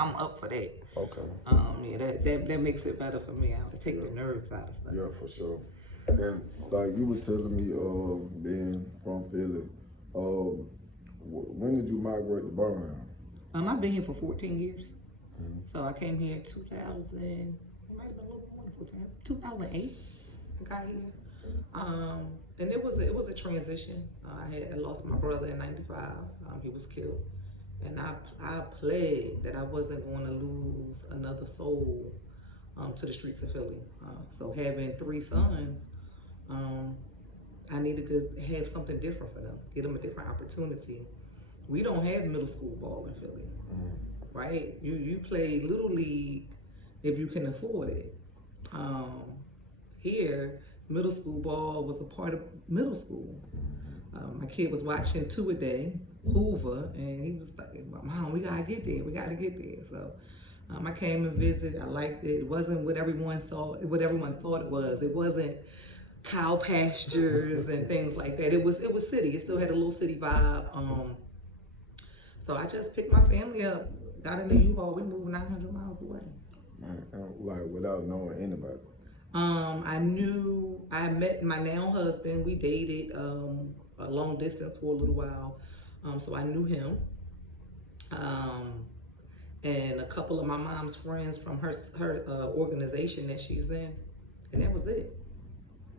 I'm up for that. Okay. Yeah, that makes it better for me. I take the nerves out of stuff. Yeah, for sure. And like you were telling me, being from Philly, when did you migrate to Birmingham? I've been here for 14 years. So I came here in 2000, it might have been a little more than 14, 2008. I got here. And it was a transition. I lost my brother in 95. He was killed. And I pledged that I wasn't going to lose another soul to the streets of Philly. So having 3 sons, I needed to have something different for them, get them a different opportunity. We don't have middle school ball in Philly, right? You play Little League if you can afford it. Here, middle school ball was a part of middle school. My kid was watching 2 a Day, Hoover, and he was like, Mom, we gotta get there, we gotta get there. So I came and visited, I liked it. It wasn't what everyone saw, what everyone thought it was. It wasn't cow pastures and things like that. It was city, it still had a little city vibe. So I just picked my family up, got in the U-Haul, we moved 900 miles away. Like without knowing anybody? I met my now husband, we dated a long distance for a little while. So I knew him. And a couple of my mom's friends from her organization that she's in, and that was it.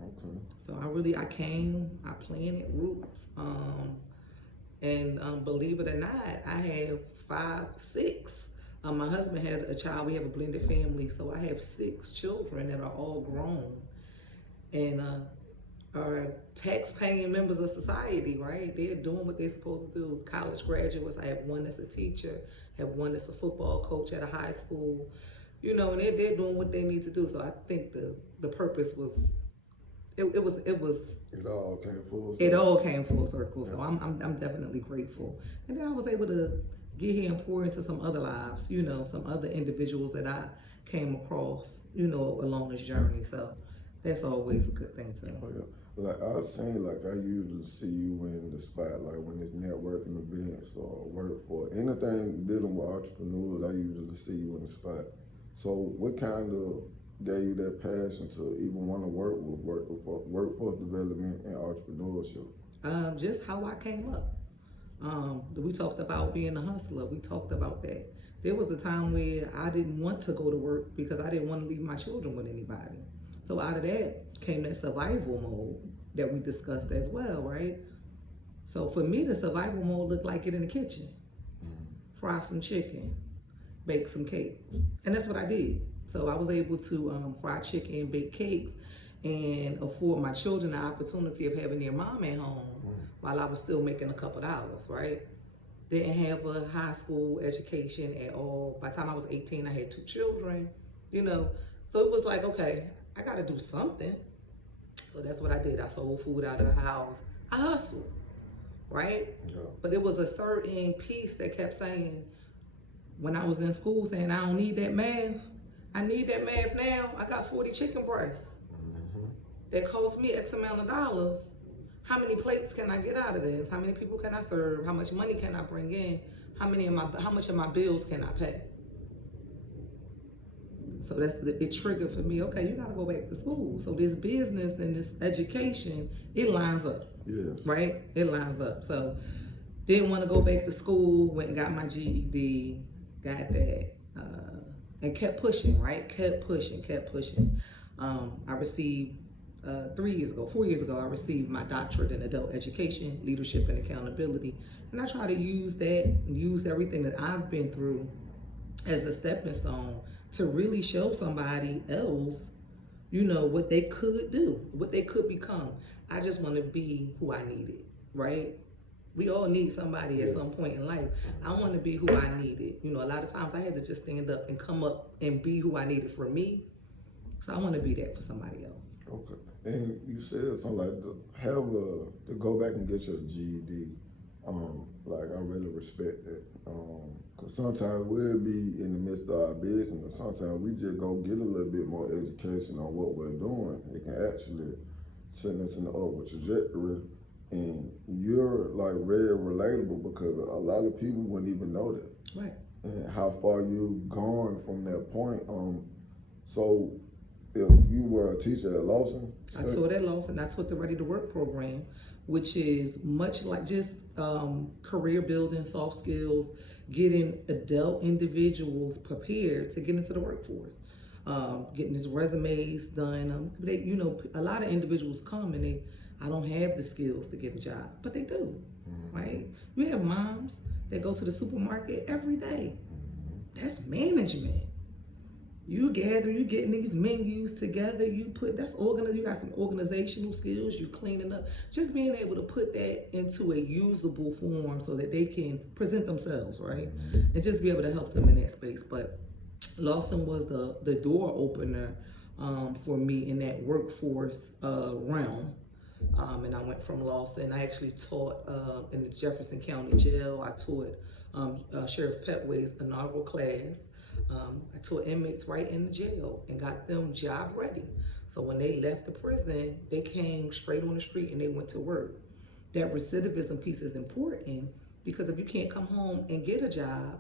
Okay. So I came, I planted roots, and believe it or not, I have 6. My husband had a child. We have a blended family, so I have 6 children that are all grown, and are tax-paying members of society. Right? They're doing what they're supposed to do. College graduates. I have one that's a teacher. I have one that's a football coach at a high school. And they're doing what they need to do. So I think the purpose was. It all came full circle. It all came full circle. So I'm definitely grateful. And then I was able to get here and pour into some other lives, some other individuals that I came across, along this journey. So that's always a good thing too. Oh, yeah. Like I was saying, like I usually see you in the spotlight when it's networking events or work for anything dealing with entrepreneurs. I usually see you in the spot. So what kind of gave you that passion to even want to work with workforce development and entrepreneurship? Just how I came up. We talked about being a hustler. We talked about that. There was a time where I didn't want to go to work because I didn't want to leave my children with anybody. So out of that came that survival mode that we discussed as well, right? So for me, the survival mode looked like get in the kitchen, fry some chicken, bake some cakes. And that's what I did. So I was able to fry chicken, bake cakes, and afford my children the opportunity of having their mom at home while I was still making a couple dollars, right? Didn't have a high school education at all. By the time I was 18, I had 2 children, So it was like, okay, I gotta do something. So that's what I did. I sold food out of the house. I hustled, right? Yeah. But it was a certain piece that kept saying, when I was in school, saying, I don't need that math. I need that math now. I got 40 chicken breasts. That cost me X amount of dollars. How many plates can I get out of this? How many people can I serve? How much money can I bring in? How much of my bills can I pay? So it triggered for me, okay, you gotta go back to school. So this business and this education, it lines up. Yes. Right? It lines up. So didn't want to go back to school, went and got my GED, got that, and kept pushing, right? Kept pushing. I received 4 years ago, I received my doctorate in adult education, leadership and accountability. And I try to use everything that I've been through as a stepping stone to really show somebody else, what they could do, what they could become. I just want to be who I needed, right? We all need somebody at some point in life. I want to be who I needed. A lot of times I had to just stand up and come up and be who I needed for me. So I want to be that for somebody else. Okay. And you said something like to go back and get your GED. Like I really respect that. Cause sometimes we'll be in the midst of our business. Sometimes we just go get a little bit more education on what we're doing. It can actually send us in the upward trajectory. And you're like very relatable because a lot of people wouldn't even know that. Right. and how far you've gone from that point. So if you were a teacher at Lawson, I taught at Lawson. I taught the Ready to Work program, which is much like just career building, soft skills, getting adult individuals prepared to get into the workforce, getting his resumes done. A lot of individuals come and I don't have the skills to get a job, but they do, right? You have moms that go to the supermarket every day. That's management. You getting these menus together, you got some organizational skills, you cleaning up. Just being able to put that into a usable form so that they can present themselves, right? And just be able to help them in that space. But Lawson was the door opener for me in that workforce realm. And I went from Lawson. I actually taught in the Jefferson County Jail. I taught Sheriff Petway's inaugural class. I taught inmates right in the jail and got them job ready. So when they left the prison, they came straight on the street and they went to work. That recidivism piece is important because if you can't come home and get a job,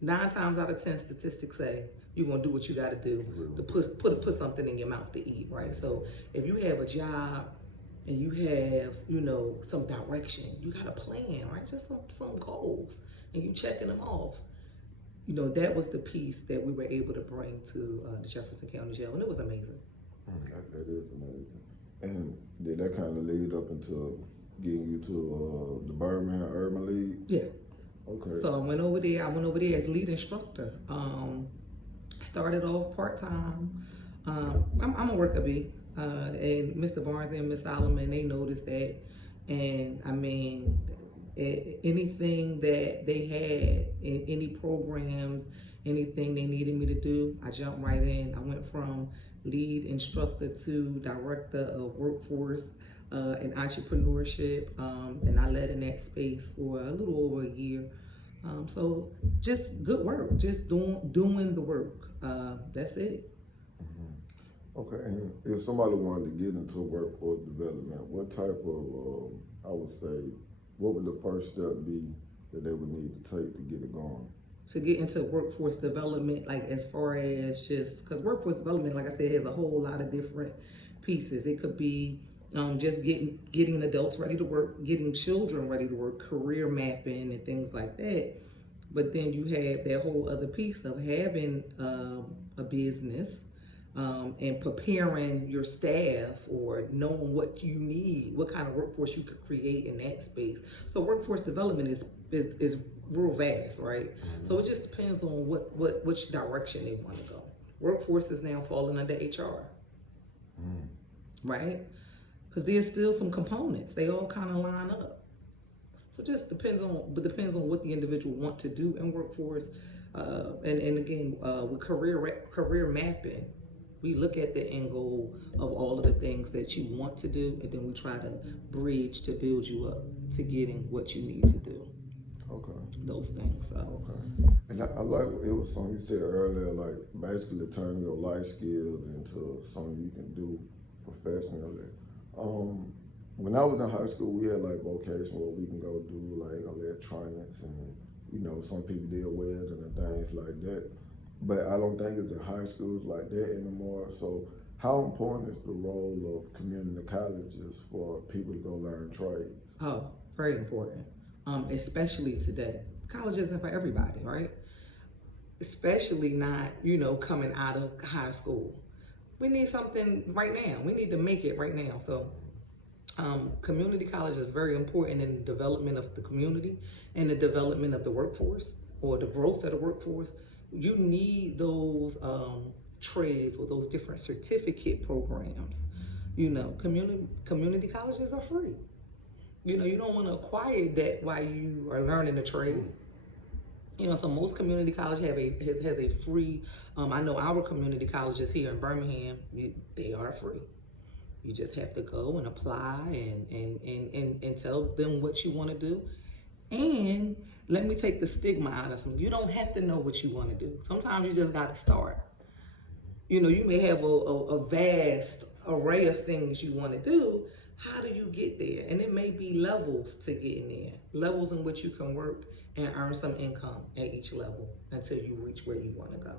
9 times out of 10 statistics say you're gonna do what you gotta do to put something in your mouth to eat, right? So if you have a job and you have, some direction, you got a plan, right? Just some goals and you checking them off. That was the piece that we were able to bring to the Jefferson County Jail, and it was amazing. That is amazing. And did that kind of lead up into getting you to the Birmingham Urban League? Yeah. Okay. So I went over there as lead instructor. Started off part-time. I'm a worker bee, and Mr. Barnes and Miss Solomon, they noticed that. And I mean, anything that they had, in any programs, anything they needed me to do, I jumped right in. I went from lead instructor to director of workforce and entrepreneurship, and I led in that space for a little over a year. So just good work, just doing the work. That's it. Okay, and if somebody wanted to get into workforce development, what type of, I would say, what would the first step be that they would need to take to get it going? To get into workforce development, like as far as because workforce development, like I said, has a whole lot of different pieces. It could be just getting adults ready to work, getting children ready to work, career mapping and things like that. But then you have that whole other piece of having a business, and preparing your staff or knowing what you need, what kind of workforce you could create in that space. So workforce development is real vast, right? So it just depends on which direction they want to go. Workforce is now falling under HR, right? Because there's still some components. They all kind of line up. So it just depends on what the individual want to do in workforce. And again, with career mapping, we look at the end goal of all of the things that you want to do, and then we try to bridge to build you up to getting what you need to do. Okay. Those things. So. Okay. And I like it was something you said earlier, like basically turn your life skills into something you can do professionally. When I was in high school, we had like vocation where we can go do like electronics and some people did welding and things like that. But I don't think it's in high schools like that anymore. So how important is the role of community colleges for people to go learn trades? Oh, very important. Especially today. College isn't for everybody, right? Especially not, coming out of high school. We need something right now. We need to make it right now. So community college is very important in the development of the community and the development of the workforce or the growth of the workforce. You need those trades or those different certificate programs. Community colleges are free. You don't want to acquire that while you are learning a trade. So most community colleges has a free. I know our community colleges here in Birmingham, they are free. You just have to go and apply and tell them what you want to do. And let me take the stigma out of something. You don't have to know what you want to do. Sometimes you just got to start. You may have a vast array of things you want to do. How do you get there? And it may be levels to getting there. Levels in which you can work and earn some income at each level until you reach where you want to go.